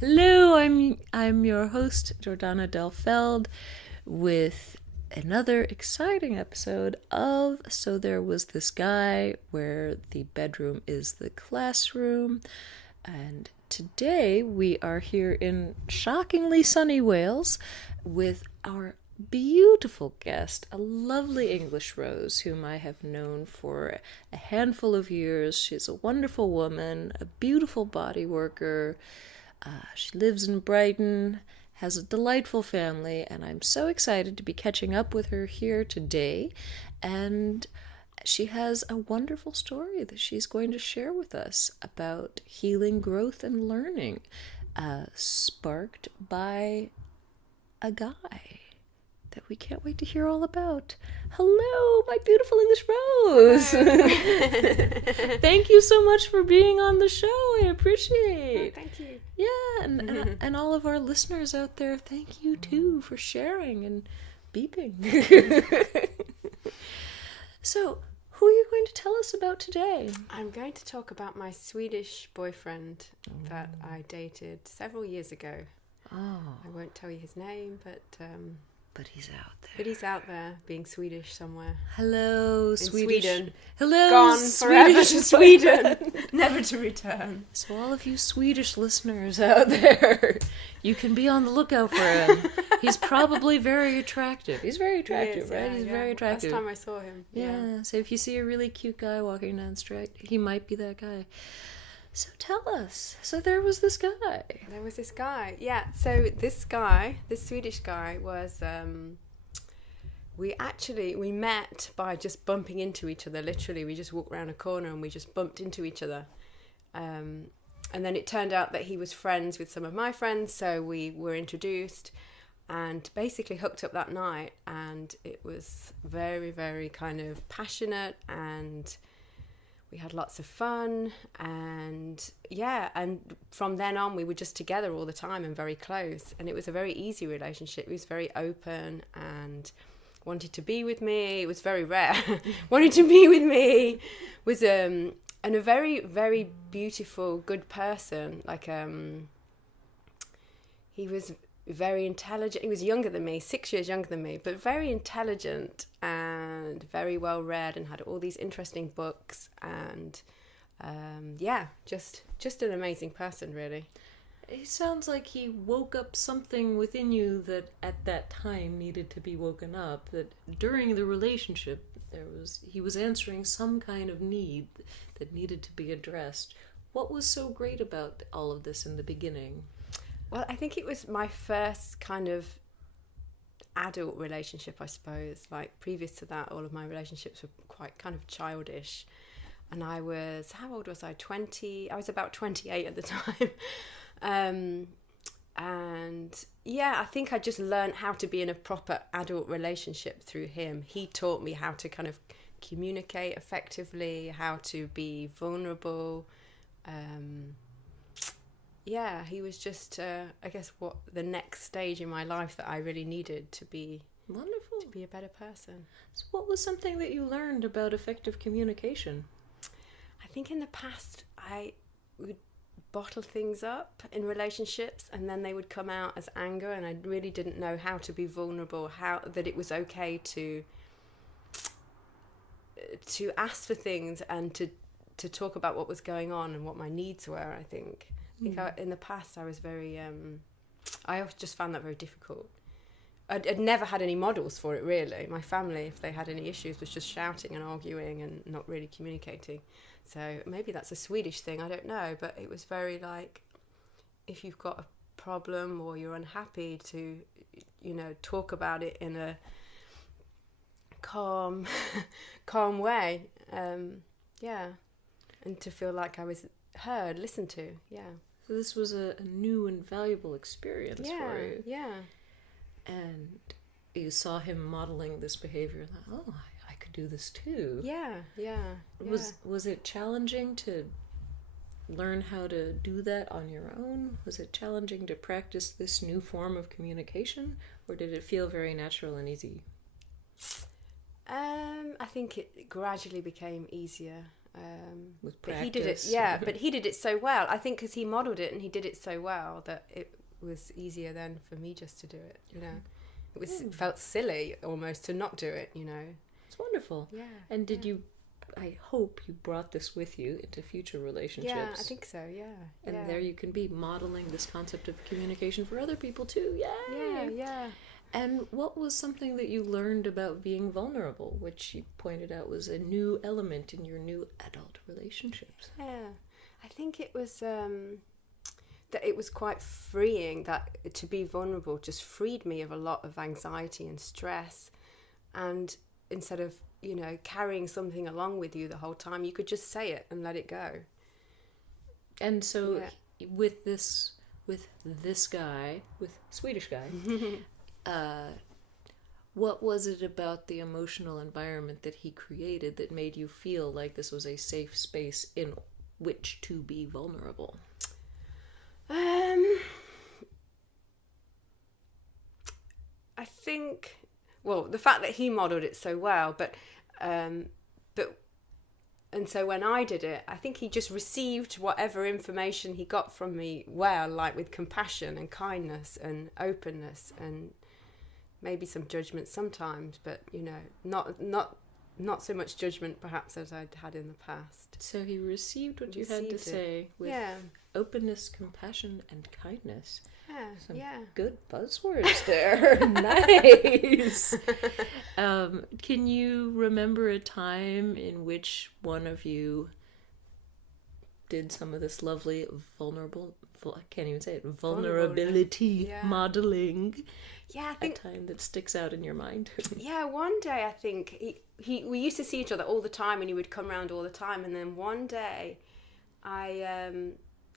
Hello, I'm your host, Jordana del Feld, with another exciting episode of So There Was This Guy, where the bedroom is the classroom. And today we are here in shockingly sunny Wales with our beautiful guest, a lovely English Rose, whom I have known for a handful of years. She's a wonderful woman, a beautiful body worker. She lives in Brighton, has a delightful family, and I'm so excited to be catching up with her here today. And she has a wonderful story that she's going to share with us about healing, growth, and learning, sparked by a guy that we can't wait to hear all about. Hello, my beautiful English Rose. Thank you so much for being on the show. I appreciate. Thank you. Yeah, and all of our listeners out there, thank you too for sharing and beeping. So, who are you going to tell us about today? I'm going to talk about my Swedish boyfriend that I dated several years ago. Oh, I won't tell you his name, but he's out there. But he's out there, being Swedish somewhere. Hello, In Swedish. Sweden. Hello, Gone forever Swedish to Sweden, never to return. So all of you Swedish listeners out there, you can be on the lookout for him. He's probably very attractive. He's very attractive, Is, right? yeah, He's yeah. very attractive. Last time I saw him. Yeah, so if you see a really cute guy walking down the street, he might be that guy. So tell us. So there was this guy. There was this guy. Yeah, so this Swedish guy was... We met by just bumping into each other. Literally, we just walked around a corner and we just bumped into each other. And then it turned out that he was friends with some of my friends, so we were introduced and basically hooked up that night. And it was very, very kind of passionate, and we had lots of fun. And yeah, and from then on, we were just together all the time and very close. And it was a very easy relationship. He was very open and wanted to be with me. It was very rare. Wanted to be with me. Was and a very, very beautiful, good person. Like he was very intelligent. He was younger than me, 6 years younger than me, but very intelligent and very well read, and had all these interesting books. And just an amazing person, really. It sounds like he woke up something within you that at that time needed to be woken up, that during the relationship he was answering some kind of need that needed to be addressed. What was so great about all of this in the beginning? Well, I think it was my first kind of adult relationship, I suppose. Like, previous to that, all of my relationships were quite kind of childish. And how old was I? 20? I was about 28 at the time. And yeah, I think I just learned how to be in a proper adult relationship through him. He taught me how to kind of communicate effectively, how to be vulnerable. Yeah, he was just, I guess, what the next stage in my life that I really needed to be Wonderful. to be a better person. So what was something that you learned about effective communication? I think in the past I would bottle things up in relationships, and then they would come out as anger, and I really didn't know how to be vulnerable, that it was okay to ask for things and to talk about what was going on and what my needs were. I think in the past I was very I just found that very difficult. I'd never had any models for it, really. My family, if they had any issues, was just shouting and arguing and not really communicating. So maybe that's a Swedish thing, I don't know. But it was very like, if you've got a problem or you're unhappy, to, talk about it in a calm way. Yeah. And to feel like I was heard, listened to. Yeah. So this was a new and valuable experience for you. Yeah. And you saw him modeling this behavior, and thought, oh, I could do this too. Yeah. Was it challenging to learn how to do that on your own? Was it challenging to practice this new form of communication, or did it feel very natural and easy? I think it gradually became easier With but he did it, practice. but he did it so well. I think because he modelled it and he did it so well that it was easier then for me just to do it, you know. It felt silly almost to not do it, you know. It's wonderful. Yeah. And did you, I hope you brought this with you into future relationships. Yeah, I think so, yeah. And there you can be modeling this concept of communication for other people too. Yay! Yeah, yeah. And what was something that you learned about being vulnerable, which you pointed out was a new element in your new adult relationships? Yeah, I think it was that it was quite freeing, that to be vulnerable just freed me of a lot of anxiety and stress. And instead of, you know, carrying something along with you the whole time, you could just say it and let it go. And so with this guy, with Swedish guy, what was it about the emotional environment that he created that made you feel like this was a safe space in which to be vulnerable? I think, well, the fact that he modelled it so well, but and so when I did it, I think he just received whatever information he got from me well, like with compassion and kindness and openness and maybe some judgment sometimes, but, you know, not so much judgment perhaps as I'd had in the past. So he received what you had to say with openness, compassion, and kindness. Some good buzzwords there. Nice. Can you remember a time in which one of you did some of this lovely I can't even say it, vulnerability modeling? Yeah, I think a time that sticks out in your mind. Yeah, one day I think we used to see each other all the time, and he would come around all the time. And then one day, I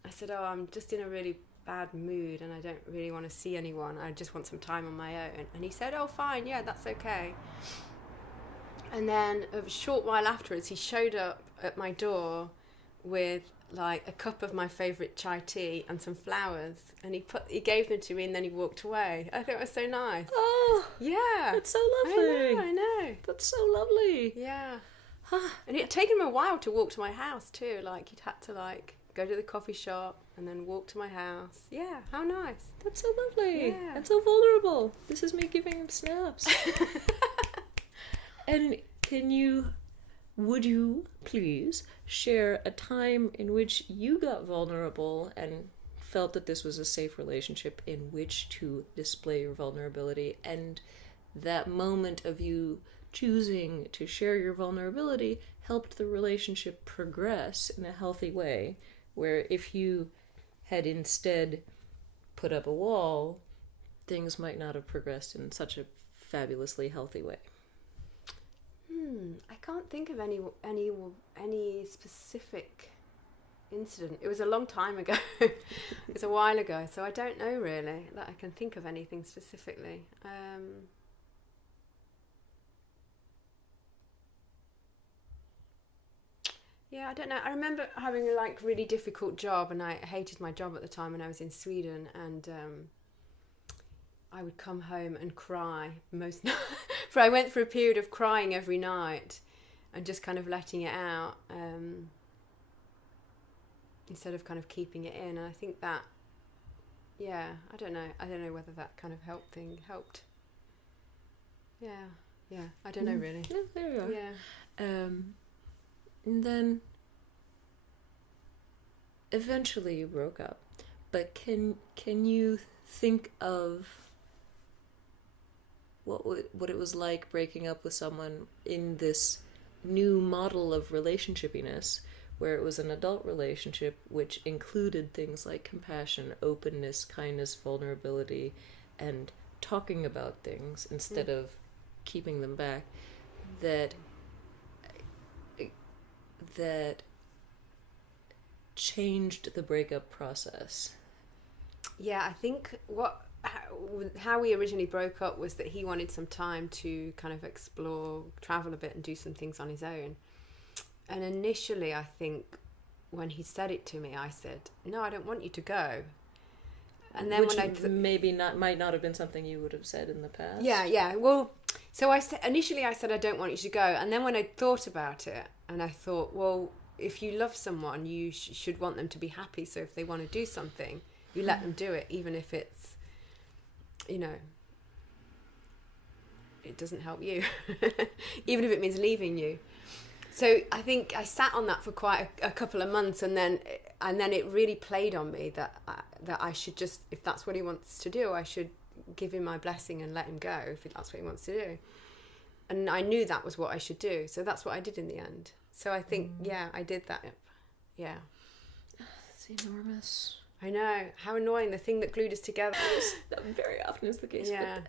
said, "Oh, I'm just in a really bad mood, and I don't really want to see anyone. I just want some time on my own." And he said, "Oh, fine, yeah, that's okay." And then a short while afterwards, he showed up at my door with like a cup of my favourite chai tea and some flowers, and he gave them to me, and then he walked away. I think it was so nice. Oh, yeah, that's so lovely. I know. That's so lovely. Yeah. And it had taken him a while to walk to my house too. Like he'd had to like go to the coffee shop and then walk to my house. Yeah, how nice. That's so lovely. Yeah. And so vulnerable. This is me giving him snaps. And would you please share a time in which you got vulnerable and felt that this was a safe relationship in which to display your vulnerability, and that moment of you choosing to share your vulnerability helped the relationship progress in a healthy way, where if you had instead put up a wall, things might not have progressed in such a fabulously healthy way? I can't think of any specific incident. It was a long time ago. It was a while ago, so I don't know really that I can think of anything specifically. Yeah, I don't know. I remember having a like really difficult job, and I hated my job at the time when I was in Sweden, and I would come home and cry most nights. For I went through a period of crying every night and just kind of letting it out instead of kind of keeping it in. And I think that, yeah, I don't know whether that kind of helped. Yeah, I don't know really. Yeah, there you are. Yeah. And then eventually you broke up. But can you think of what it was like breaking up with someone in this new model of relationshipiness, where it was an adult relationship which included things like compassion, openness, kindness, vulnerability, and talking about things instead of keeping them back, that changed the breakup process? Yeah, I think how we originally broke up was that he wanted some time to kind of explore, travel a bit and do some things on his own. And initially, I think when he said it to me, I said, "No, I don't want you to go." And then Which might not have been something you would have said in the past. Yeah. Well, so initially I said, "I don't want you to go." And then when I thought about it, and I thought, well, if you love someone, you should want them to be happy. So if they want to do something, you let them do it, even if it's, you know, it doesn't help you, even if it means leaving you. So I think I sat on that for quite a couple of months, and then it really played on me that I should just, if that's what he wants to do, I should give him my blessing and let him go if that's what he wants to do. And I knew that was what I should do, so that's what I did in the end. So I think, yeah, I did that. Yeah. That's enormous. I know. How annoying, the thing that glued us together. That very often is the case. Yeah.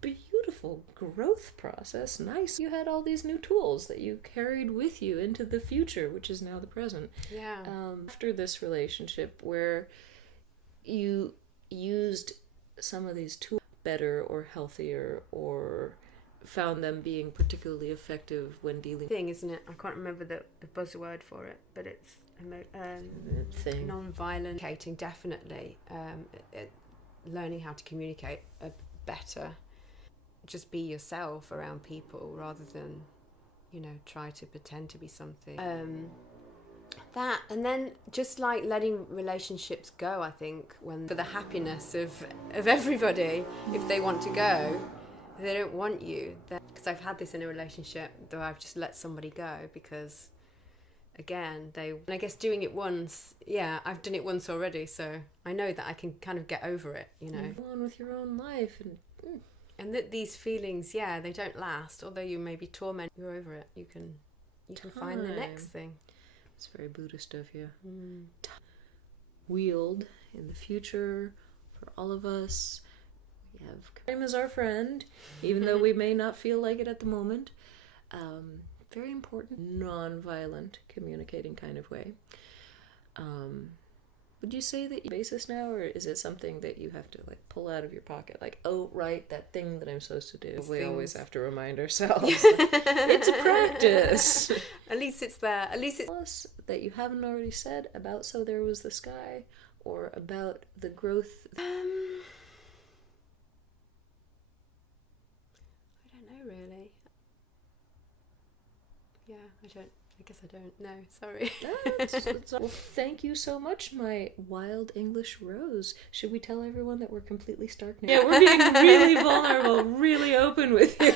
But beautiful growth process. Nice. You had all these new tools that you carried with you into the future, which is now the present. Yeah. After this relationship where you used some of these tools better or healthier, or found them being particularly effective when dealing thing, isn't it? I can't remember the buzzword for it, but it's thing. Non-violent communicating, definitely. Learning how to communicate better. Just be yourself around people rather than, you know, try to pretend to be something. That, and then just like letting relationships go, I think, for the happiness of everybody, if they want to go, they don't want you. Because I've had this in a relationship, though I've just let somebody go because, again, and I guess doing it once, yeah, I've done it once already, so I know that I can kind of get over it, you know. Go on with your own life. And that these feelings, yeah, they don't last. Although you may be tormented, you're over it. You can find the next thing. It's very Buddhist of you. Wield in the future for all of us. We have time as our friend, even though we may not feel like it at the moment. Very important, non-violent, communicating kind of way. Would you say that you're a basis now, or is it something that you have to like pull out of your pocket? Like, oh, right, that thing that I'm supposed to do. We always have to remind ourselves. It's a practice. At least it's there. At least it's... Tell us that you haven't already said about So There Was the Sky, or about the growth. I don't know, really. Yeah, I guess I don't know. Sorry. Well, thank you so much, my wild English rose. Should we tell everyone that we're completely stark now? Yeah, we're being really vulnerable, really open with you.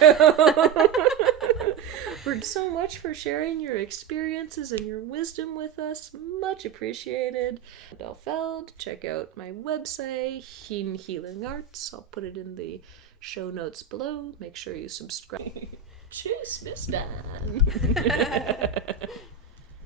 We're so much for sharing your experiences and your wisdom with us. Much appreciated. Del Feld. Check out my website, Healing Arts. I'll put it in the show notes below. Make sure you subscribe. Tschüss, bis dann.